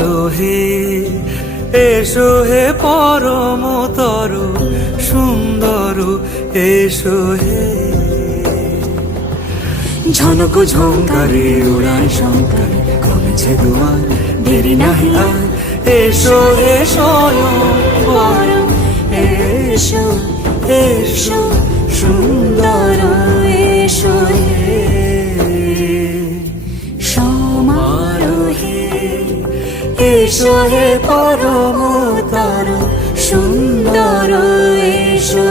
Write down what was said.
সমারোহে এসো হে পরমতর সুন্দর এসো হে। ঝনক ঝঙ্কারে উড়ান শঙ্কার কমেছে দুয়ার, দেরি নাহি আর এসো হে স্বয়ং পরম এসো এসো সুন্দর এসো হে। সমারোহে এসো হে পরমতর সুন্দর এসো